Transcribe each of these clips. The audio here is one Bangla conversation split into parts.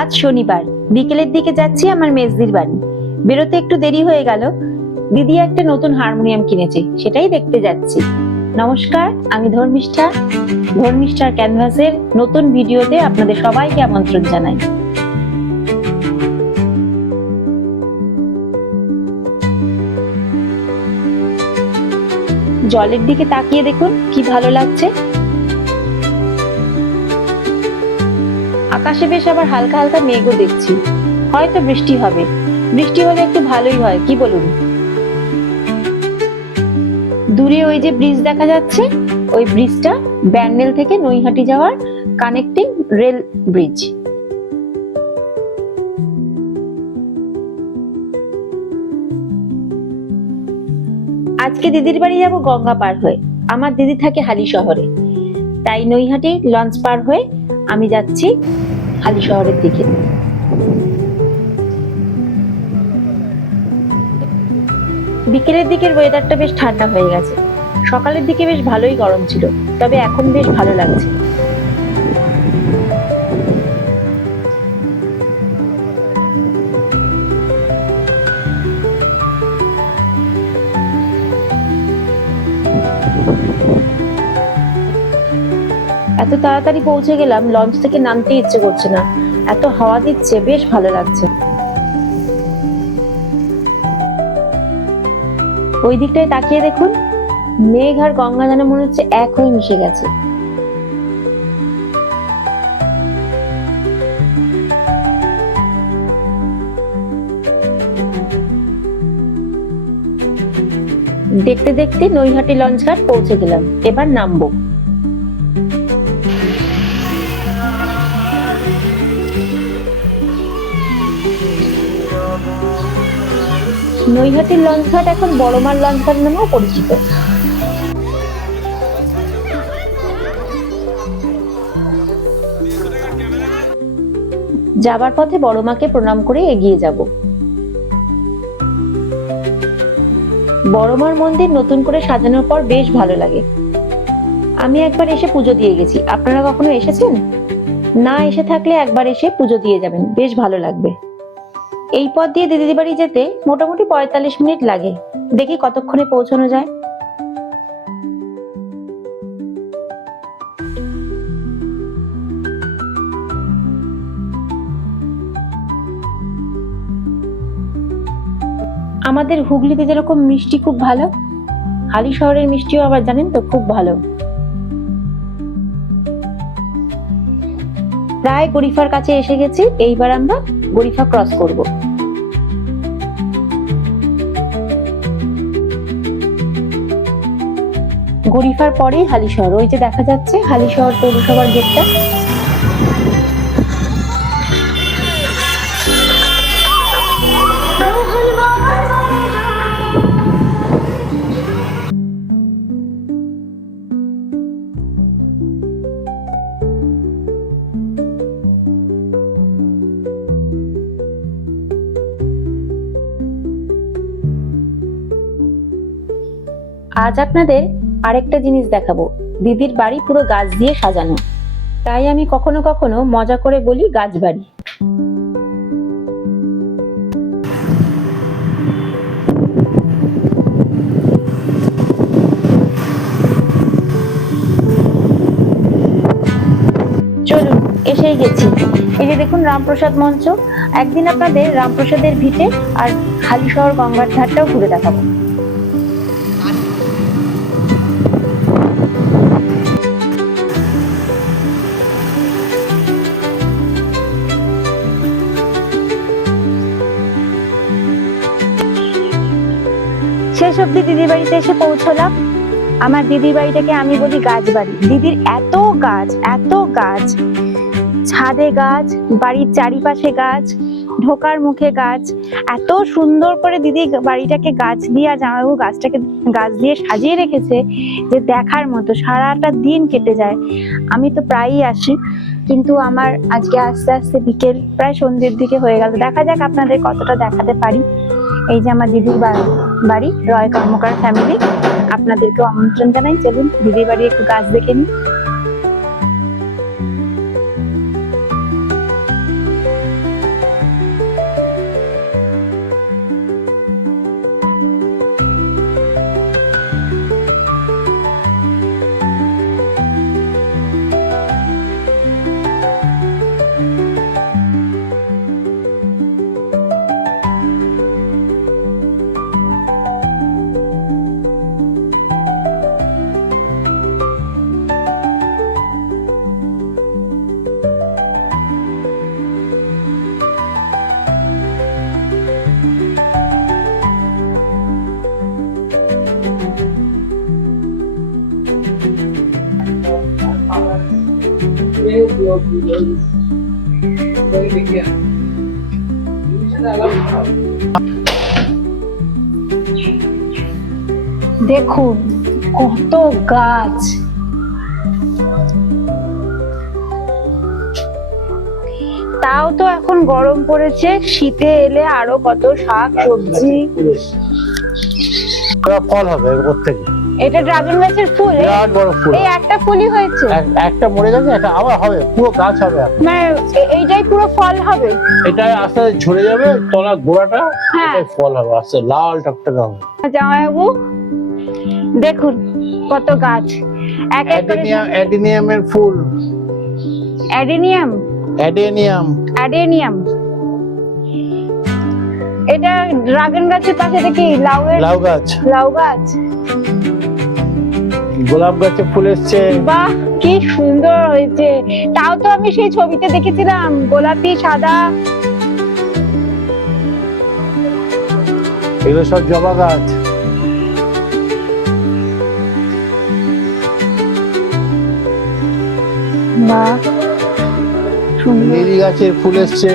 আজ শনিবার বিকেলের দিকে যাচ্ছি আমার মেজদির বাড়ি। বেরোতে একটু দেরি হয়ে গেল। দিদি একটা নতুন হারমোনিয়াম কিনেছে, সেটাই দেখতে যাচ্ছি। নমস্কার, আমি ধর্মিষ্ঠার ক্যানভাসের নতুন ভিডিওতে আপনাদের সবাইকে আমন্ত্রণ জানাই। জলের দিকে তাকিয়ে দেখুন কি ভালো লাগছে। আকাশে বেশ আবার হালকা হালকা মেঘও দেখছি, হয়তো বৃষ্টি হবে। বৃষ্টি হলে একটু ভালোই হয়, কি বলুন? দূরে ওই যে ব্রিজ দেখা যাচ্ছে, ওই ব্রিজটা ব্যান্ডেল থেকে নৈহাটি যাওয়ার কানেক্টিং রেল ব্রিজ। আজকে দিদির বাড়ি যাব গঙ্গা পার হয়ে। আমার দিদি থাকে হালি শহরে, তাই নৈহাটি লঞ্চ পার হয়ে আমি যাচ্ছি হালি শহরের দিকে। বিকেলের দিকের ওয়েদারটা বেশ ঠান্ডা হয়ে গেছে। সকালের দিকে বেশ ভালোই গরম ছিল, তবে এখন বেশ ভালো লাগছে। এত তাড়াতাড়ি পৌঁছে গেলাম, লঞ্চ থেকে নামতে ইচ্ছে করছে না, এত হাওয়া দিচ্ছে, বেশ ভালো লাগছে। ওই দিকটায় তাকিয়ে দেখুন, মেঘ আর গঙ্গা যেন মনে হচ্ছে এক হয়ে মিশে গেছে। দেখতে দেখতে নৈহাটি লঞ্চ ঘাট পৌঁছে গেলাম, এবার নামবো। নৈহাটির লঞ্চ ঘাট এখন বড়মার লঞ্চ ঘাট নামেও পরিচিত। যাবার পথে বড়মাকে প্রণাম করে এগিয়ে যাব। বড়মার মন্দির নতুন করে সাজানোর পর বেশ ভালো লাগে। আমি একবার এসে পুজো দিয়ে গেছি, আপনারা কখনো এসেছেন? না এসে থাকলে একবার এসে পুজো দিয়ে যাবেন, বেশ ভালো লাগবে। এই পথ দিয়ে দিদির বাড়ি যেতে মোটামুটি 45 মিনিট লাগে, দেখি কতক্ষণে পৌঁছানো যায়। আমাদের হুগলিতে যেরকম মিষ্টি খুব ভালো, হালি শহরের মিষ্টিও আবার জানেন তো খুব ভালো। প্রায় গরিফার কাছে এসে গেছি, এইবার আমরা গরিফা ক্রস করব। গরিফার পরেই হালি শহর, ওই যে দেখা যাচ্ছে হালি শহর পৌরসভার গেটটা। আজ আপনাদের আরেকটা জিনিস দেখাবো। দিদির বাড়ি পুরো গাছ দিয়ে সাজানো, তাই আমি কখনো কখনো মজা করে বলি গাছ বাড়ি। চলুন, এসেই গেছি। এই যে দেখুন রামপ্রসাদ মঞ্চ। একদিন আপনাদের রামপ্রসাদের ভিটে আর হালি শহর গঙ্গার ধারটাও ঘুরে দেখাবো। শেষ অব্দি দিদির বাড়িতে এসে পৌঁছলাম। আমার দিদির বাড়িটাকে আমি বলি গাছ বাড়ি। দিদির এত গাছ, ছাদে গাছ, বাড়ির চারিপাশে গাছ, ঢোকার মুখে গাছ, এত সুন্দর করে দিদি বাড়িটাকে গাছ দিয়ে আর জামাইবাবু গাছটাকে গাছ দিয়ে সাজিয়ে রেখেছে যে দেখার মতো, সারাটা দিন কেটে যায়। আমি তো প্রায়ই আসি, কিন্তু আমার আজকে আস্তে আস্তে বিকেল প্রায় সন্ধ্যের দিকে হয়ে গেল। দেখা যাক আপনাদের কতটা দেখাতে পারি। এই যে আমার দিদির বাড়ি, রয় কর্মকার ফ্যামিলি। আপনাদেরকেও আমন্ত্রণ জানাই, চলুন দিদির বাড়ি একটু গাছ দেখে নিই। দেখুন কত গাছ, তাও তো এখন গরম পড়েছে, শীতে এলে আরো কত শাক সবজি। ফল হবে ওর থেকে। এটা ড্রাগন গাছের ফুল? বিরাট বড় ফুল। এই একটা ফুলই হয়েছে? একটা মরে গেছে, একটা আবার হবে, পুরো গাছ হবে। মানে এইটাই পুরো ফল হবে? এটাই আস্তে আস্তে ঝরে যাবে, তলা গোড়াটা, এটাই ফল হবে, আস্তে লাল টকটকে হবে। জামাইবাবু দেখুন কত গাছ, এক এক করে। অ্যাডেনিয়ামের ফুল। অ্যাডেনিয়াম? অ্যাডেনিয়াম। এটা ড্রাগন গাছের পাশে, এটা কি লাউ গাছ? লাউ গাছ। গোলাপ গাছে ফুল এসছে। বাহ কি সুন্দর হয়েছে, তাও তো আমি সেই ছবিতে দেখেছিলাম, গোলাপি সাদা। এগুলো সব জবা গাছ। বাহ সুন্দর। লিলি গাছের ফুল এসছে।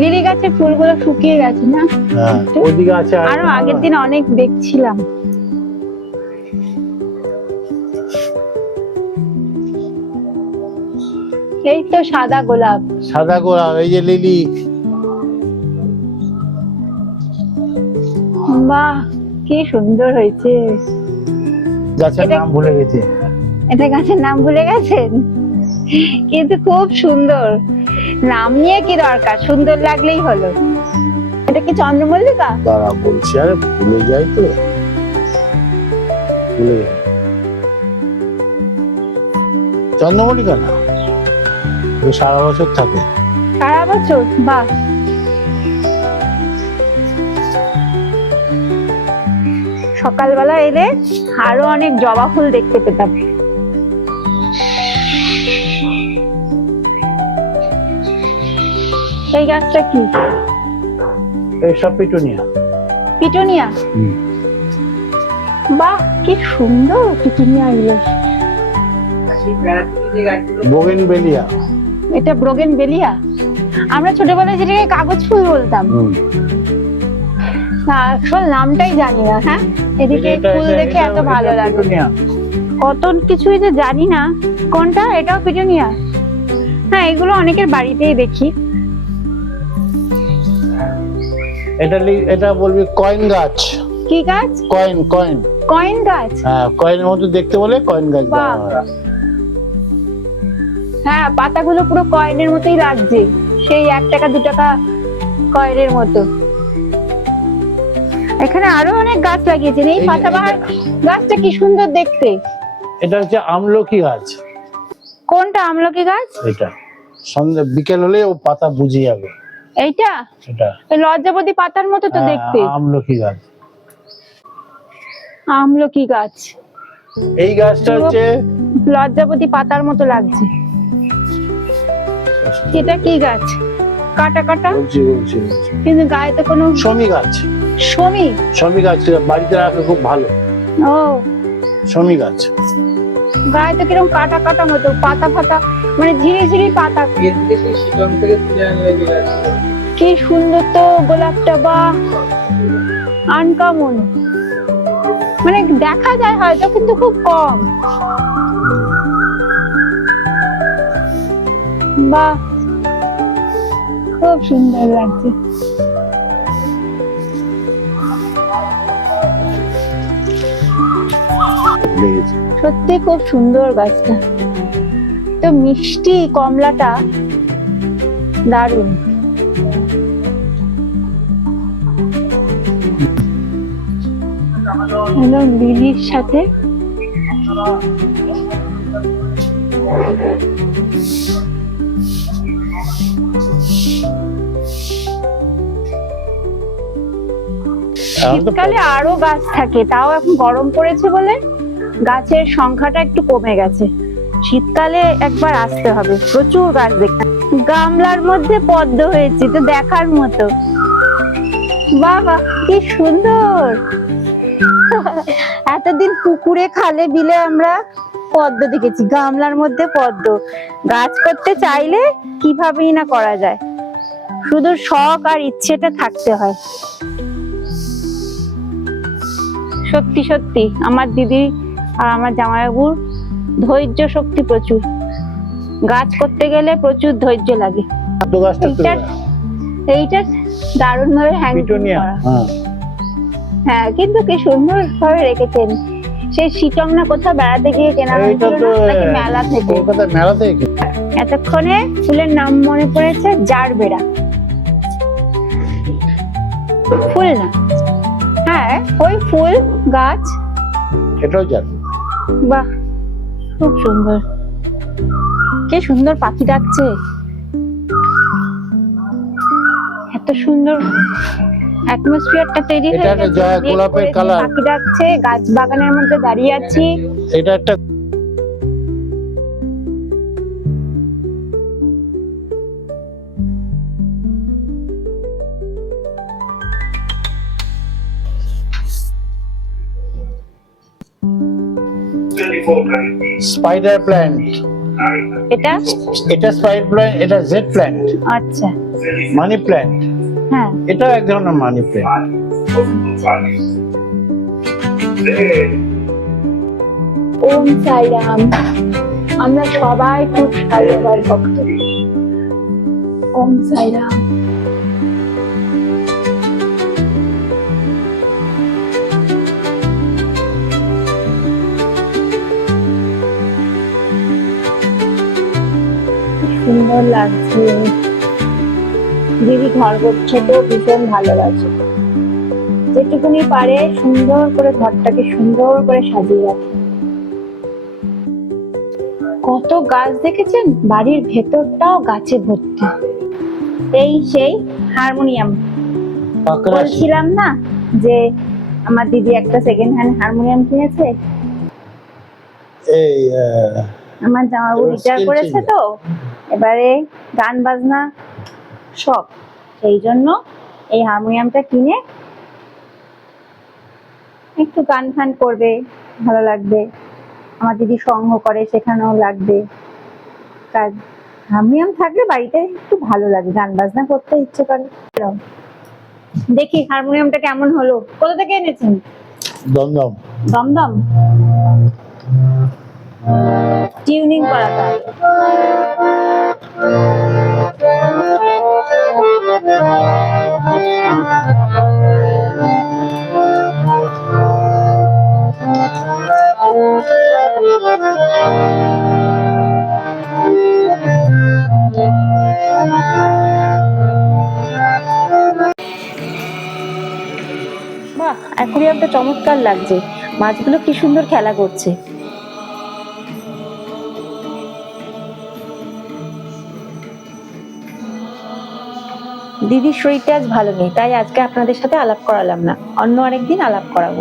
লিলি গাছের ফুলগুলো শুকিয়ে গেছে না? হ্যাঁ, ওইদিকে আছে আরো আগের দিন অনেক দেখছিলাম। এই তো সাদা গোলাপ। সাদা গোলাপ, এই যে লিলি। বাহ কি সুন্দর হয়েছে। গাছের নাম ভুলে গেছি। এটা গাছের নাম ভুলে গেছেন, কিন্তু খুব সুন্দর। নাম নিয়ে কি দরকার, সুন্দর লাগলেই হলো। এটা কি চন্দ্রমল্লিকা? দাঁড়া বলছি, আরে ভুলে যাই তো, ভুলে যাই। চন্দ্রমল্লিকা না, সারা বছর থাকে। সারা বছর? বাহ। সকালবেলা এলে আরো অনেক জবা ফুল দেখতে পেতাম। এই গাছটা কি? এইসব পিটুনিয়া। পিটুনিয়া? বাহ কি সুন্দর পিটুনিয়া এগুলো। বোগেনভেলিয়া। এটা বোগেনভেলিয়া? আমরা ছোটবেলায় যেটাকে কাগজ ফুল বলতাম, আসল নামটাই জানি না। হ্যাঁ, এদিকে ফুল দেখে এত ভালো লাগে, কত কিছুই যে জানি না। কোনটা? এটাও পিটুনিয়া? হ্যাঁ, এগুলো অনেকের বাড়িতেই দেখি। এটা বলবি কয়েন গাছ। কি গাছ? কয়েন। কয়েন গাছ? হ্যাঁ, কয়েনের মতো দেখতে বলে কয়েন গাছ। হ্যাঁ, পাতাগুলো পুরো কয়েনের মতোই লাগছে, সেই 1 টাকা 2 টাকা কয়েনের মতো। এখানে আরো অনেক গাছ লাগিয়েছেন। এই পাতাবাহার গাছটা কি সুন্দর দেখতে। এটা হচ্ছে আমলকি গাছ। কোনটা আমলকি গাছ? এটা সন্ধ্যা বিকেল হলে ও পাতা বুঝে যাবে। এইটা? এটা লজ্জাবতী পাতার মতো তো দেখতে। আমলকি গাছ। আমলকি গাছ। এই গাছটা হচ্ছে লজ্জাবতী পাতার মতো লাগছে। এটা কি গাছ? কাটা কাটা বলছি। কিন্তু গায়ে তো কোনো। শমী গাছ। শমী গাছ বাড়িতে রাখা খুব ভালো। ও, শমী গাছ। গায়ে তো কিরকম কাটা কাটা মতো, পাতা ফাতা, মানে ঝিরি ঝিরি পাতা। কি সুন্দর তো গোলাপটা, বা আনকমন, মানে দেখা যায় হয়তো কিন্তু খুব কম। বাহ খুব সুন্দর লাগছে। সত্যি খুব সুন্দর গাছটা, তো মিষ্টি কমলাটা দারুণ। লিলির সাথে শীতকালে আরো গাছ থাকে, তাও এখন গরম পড়েছে বলে গাছের সংখ্যাটা একটু কমে গেছে। শীতকালে একবার আসতে হবে, প্রচুর গাছ দেখতে। গামলার মধ্যে পদ্ম হয়েছে, তো দেখার মতো। বাবা কি সুন্দর। এতদিন পুকুরে খালে বিলে আমরা পদ্ম দেখেছি, গামলার মধ্যে পদ্ম। গাছ করতে চাইলে কিভাবেই না করা যায়, শুধু শখ আর ইচ্ছেটা থাকতে হয়। সত্যি সত্যি আমার দিদি আর আমার জামাইবাবুর ধৈর্য শক্তি প্রচুর। গাছ করতে গেলে প্রচুর ধৈর্য লাগে। পদ্ম গাছটা এইটা দারুণ ভাবে হ্যাঙ্গিং পিটুনিয়া, করা। হ্যাঁ হ্যাঁ, কিন্তু কি সুন্দর ভাবে রেখেছেন। সেই সিটং না কোথাও বেড়াতে গিয়ে কেনা এটা হয়েছিল তো না, নাকি মেলা থেকে? কলকাতায় মেলা থেকে। এতক্ষণে ফুলের নাম মনে পড়েছে, জারবেরা ফুল না? হ্যাঁ, ওই ফুল গাছ। এটাও জানি। বাহ, খুব সুন্দর। কে সুন্দর পাখি ডাকছে, এত সুন্দর অ্যাটমসফিয়ারটা তৈরি এটা হয়ে একটা গেছে। জয়া মেঘ গোলাপের করেছে, কালার। পাখি ডাকছে, গাছ বাগানের মধ্যে দাঁড়িয়ে আছি। এটা একটা স্পাইডার প্ল্যান্ট। এটা এটা স্পাইডার প্ল্যান্ট, এটা জেড প্ল্যান্ট, আচ্ছা, মানি প্ল্যান্ট। হ্যাঁ। এটা এক ধরনের মানি প্ল্যান্ট। ওম সাই রাম। আমরা সবাই খুব সাই বাবার ভক্ত। ওম সাই রাম। সুন্দর লাগছে। দিদি ঘর করছে তো ভীষণ ভালোবাসে, যেটুকুনি পারে সুন্দর করে ঘরটাকে সুন্দর করে সাজিয়ে রাখে। কত গাছ দেখেছেন, বাড়ির ভেতরটাও গাছে ভর্তি। এই সেই হারমোনিয়াম বলছিলাম না, যে আমার দিদি একটা সেকেন্ড হ্যান্ড হারমোনিয়াম কিনেছে। এই আমার জামাইবাবু রিটায়ার করেছে তো, এবারে গান বাজনা শখ, সেই জন্য এই হারমোনিয়ামটা কিনে একটু গান ফান করবে, ভালো লাগবে। আমার দিদি সঙ্গ করে, সেখানেও লাগবে। কাজ হারমোনিয়াম থাকলে বাড়িতে একটু ভালো লাগে, গান বাজনা করতে ইচ্ছে করে। দেখি হারমোনিয়ামটা কেমন হলো। কোথা থেকে এনেছেন? দমদম। দমদম। টিউনিং করা তাহলে। বাহ, অ্যাকুয়ারিয়ামটা চমৎকার লাগছে। মাছগুলো কি সুন্দর খেলা করছে। দিদির শরীরটা আজ ভালো নেই, তাই আজকে আপনাদের সাথে আলাপ করালাম না, অন্য আরেকদিন আলাপ করাবো।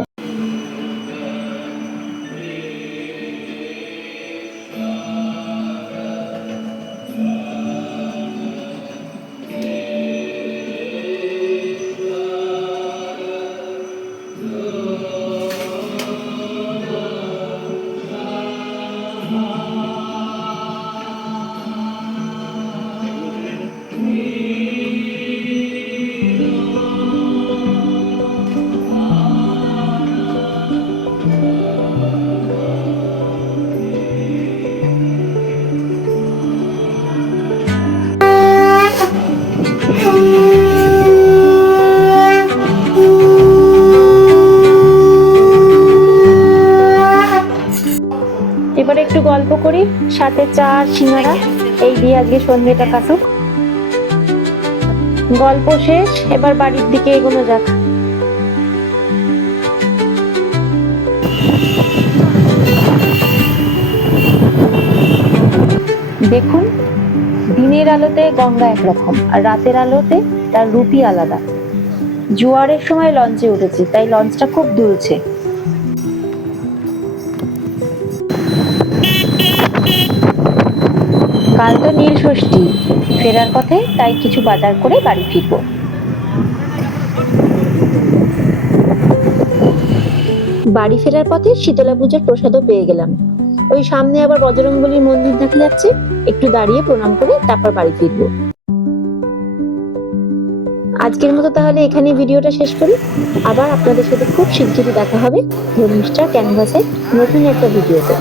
এবারে একটু গল্প করি, সাথে চা আর সিঙ্গারা, এই দিয়ে আজকে সন্ধ্যেটা কাটুক। গল্প শেষ, এবার বাড়ির দিকে এগোনো যাক। দেখুন, দিনের আলোতে গঙ্গা একরকম, আর রাতের আলোতে তার রূপই আলাদা। জোয়ারের সময় লঞ্চে উঠেছি, তাই লঞ্চটা খুব দুলছে। কাল তো নীল ষষ্ঠী, ফেরার পথে তাই কিছু বাজার করে বাড়ি ফিরবো। বাড়ি ফেরার পথে শীতলা পুজোর প্রসাদও পেয়ে গেলাম। ওই সামনে আবার বজরংবলীর মন্দির দেখা যাচ্ছে, একটু দাঁড়িয়ে প্রণাম করে তারপর বাড়ি ফিরবো। আজকের মতো তাহলে এখানেই ভিডিওটা শেষ করি। আবার আপনাদের সাথে খুব শিগগিরই দেখা হবে ধর্মিষ্ঠার ক্যানভাসের নতুন একটা ভিডিওতে।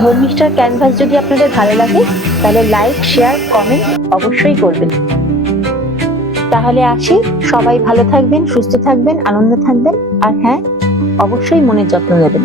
ধর্মিষ্ঠার ক্যানভাস যদি আপনাদের ভালো লাগে তাহলে লাইক, শেয়ার, কমেন্ট অবশ্যই করবেন। তাহলে আসি, সবাই ভালো থাকবেন, সুস্থ থাকবেন, আনন্দে থাকবেন, আর হ্যাঁ, অবশ্যই মনের যত্ন নেবেন।